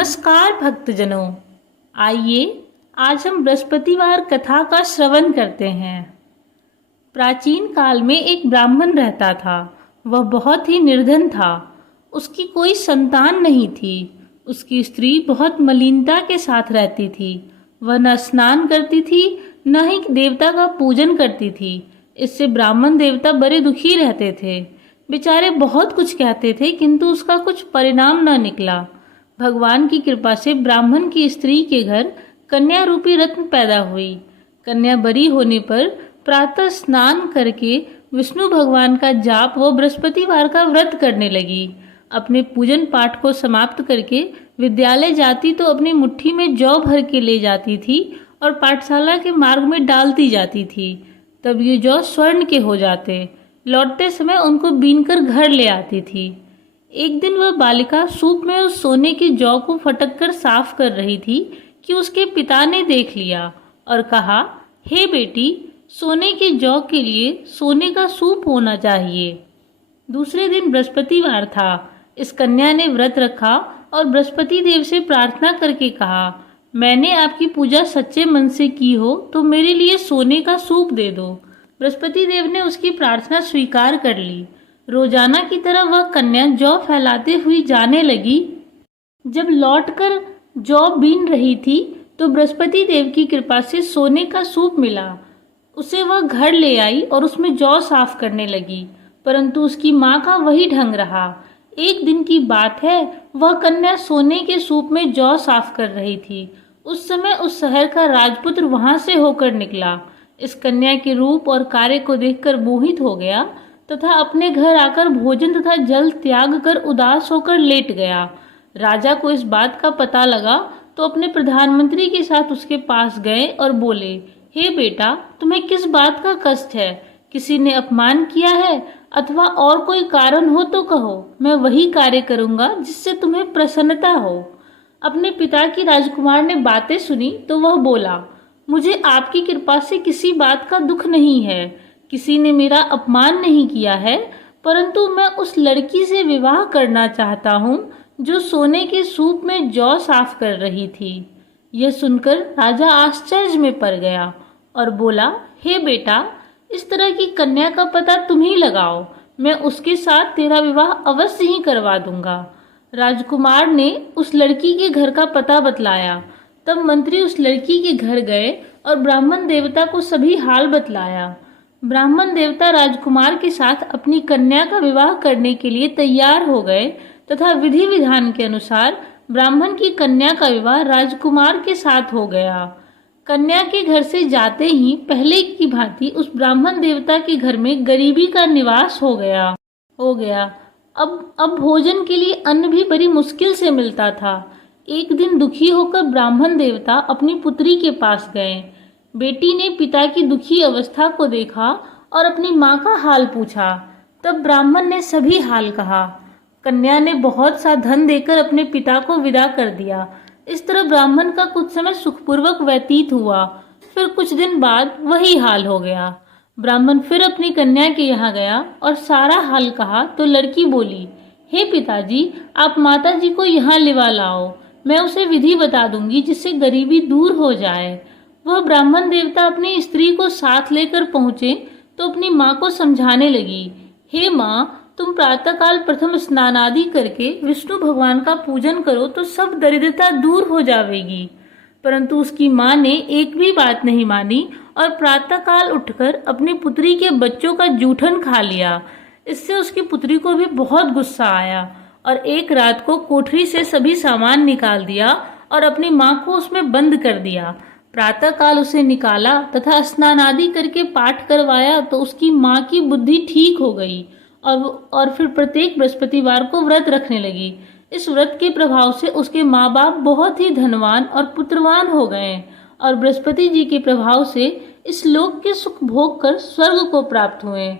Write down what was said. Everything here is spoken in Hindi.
नमस्कार भक्तजनों, आइए आज हम बृहस्पतिवार कथा का श्रवण करते हैं। प्राचीन काल में एक ब्राह्मण रहता था। वह बहुत ही निर्धन था। उसकी कोई संतान नहीं थी। उसकी स्त्री बहुत मलिनता के साथ रहती थी। वह न स्नान करती थी, न ही देवता का पूजन करती थी। इससे ब्राह्मण देवता बड़े दुखी रहते थे। बेचारे बहुत कुछ कहते थे, किंतु उसका कुछ परिणाम न निकला। भगवान की कृपा से ब्राह्मण की स्त्री के घर कन्या रूपी रत्न पैदा हुई। कन्या बड़ी होने पर प्रातः स्नान करके विष्णु भगवान का जाप व बृहस्पतिवार का व्रत करने लगी। अपने पूजन पाठ को समाप्त करके विद्यालय जाती तो अपनी मुट्ठी में जौ भर के ले जाती थी और पाठशाला के मार्ग में डालती जाती थी। तब ये जौ स्वर्ण के हो जाते। लौटते समय उनको बीनकर घर ले आती थी। एक दिन वह बालिका सूप में उस सोने की जौ को फटक कर साफ कर रही थी कि उसके पिता ने देख लिया और कहा, हे बेटी, सोने की जौ के लिए सोने का सूप होना चाहिए। दूसरे दिन बृहस्पतिवार था। इस कन्या ने व्रत रखा और बृहस्पति देव से प्रार्थना करके कहा, मैंने आपकी पूजा सच्चे मन से की हो तो मेरे लिए सोने का सूप दे दो। बृहस्पति देव ने उसकी प्रार्थना स्वीकार कर ली। रोजाना की तरह वह कन्या जौ फैलाते हुई जाने लगी। जब लौटकर जौ बीन रही थी तो बृहस्पति देव की कृपा से सोने का सूप मिला। उसे वह घर ले आई और उसमें जौ साफ करने लगी, परंतु उसकी माँ का वही ढंग रहा। एक दिन की बात है, वह कन्या सोने के सूप में जौ साफ कर रही थी। उस समय उस शहर का राजपुत्र वहां से होकर निकला। इस कन्या के रूप और कार्य को देखकर मोहित हो गया तथा अपने घर आकर भोजन तथा जल त्याग कर उदास होकर लेट गया। राजा को इस बात का पता लगा तो अपने प्रधानमंत्री के साथ उसके पास गए और बोले, हे बेटा, तुम्हें किस बात का कष्ट है? किसी ने अपमान किया है अथवा और कोई कारण हो तो कहो, मैं वही कार्य करूंगा जिससे तुम्हें प्रसन्नता हो। अपने पिता की राजकुमार ने बातें सुनी तो वह बोला, मुझे आपकी कृपा से किसी बात का दुख नहीं है। किसी ने मेरा अपमान नहीं किया है, परंतु मैं उस लड़की से विवाह करना चाहता हूँ जो सोने के सूप में जौ साफ कर रही थी। यह सुनकर राजा आश्चर्य में पड़ गया और बोला, हे बेटा, इस तरह की कन्या का पता तुम ही लगाओ। मैं उसके साथ तेरा विवाह अवश्य ही करवा दूंगा। राजकुमार ने उस लड़की के घर का पता बतलाया। तब मंत्री उस लड़की के घर गए और ब्राह्मण देवता को सभी हाल बतलाया। ब्राह्मण देवता राजकुमार के साथ अपनी कन्या का विवाह करने के लिए तैयार हो गए तथा विधि विधान के अनुसार ब्राह्मण की कन्या का विवाह राजकुमार के साथ हो गया। कन्या के घर से जाते ही पहले की भांति उस ब्राह्मण देवता के घर में गरीबी का निवास हो गया। अब भोजन के लिए अन्न भी बड़ी मुश्किल से मिलता था। एक दिन दुखी होकर ब्राह्मण देवता अपनी पुत्री के पास गए। बेटी ने पिता की दुखी अवस्था को देखा और अपनी माँ का हाल पूछा। तब ब्राह्मण ने सभी हाल कहा। कन्या ने बहुत सा धन देकर अपने पिता को विदा कर दिया। इस तरह ब्राह्मण का कुछ समय सुखपूर्वक व्यतीत हुआ। फिर कुछ दिन बाद वही हाल हो गया। ब्राह्मण फिर अपनी कन्या के यहाँ गया और सारा हाल कहा तो लड़की बोली, हे पिताजी, आप माता जी को यहाँ लिवा लाओ। मैं उसे विधि बता दूंगी जिससे गरीबी दूर हो जाए। वह ब्राह्मण देवता अपनी स्त्री को साथ लेकर पहुंचे तो अपनी माँ को समझाने लगी, हे माँ, तुम प्रातःकाल प्रथम स्नान आदि करके विष्णु भगवान का पूजन करो तो सब दरिद्रता दूर हो जाएगी। परंतु उसकी माँ ने एक भी बात नहीं मानी और प्रातःकाल उठकर अपनी पुत्री के बच्चों का जूठन खा लिया। इससे उसकी पुत्री को भी बहुत गुस्सा आया और एक रात को कोठरी से सभी सामान निकाल दिया और अपनी माँ को उसमें बंद कर दिया। प्रातःकाल उसे निकाला तथा स्नान आदि करके पाठ करवाया तो उसकी माँ की बुद्धि ठीक हो गई और फिर प्रत्येक बृहस्पतिवार को व्रत रखने लगी। इस व्रत के प्रभाव से उसके माँ बाप बहुत ही धनवान और पुत्रवान हो गए और बृहस्पति जी के प्रभाव से इस लोक के सुख भोग कर स्वर्ग को प्राप्त हुए।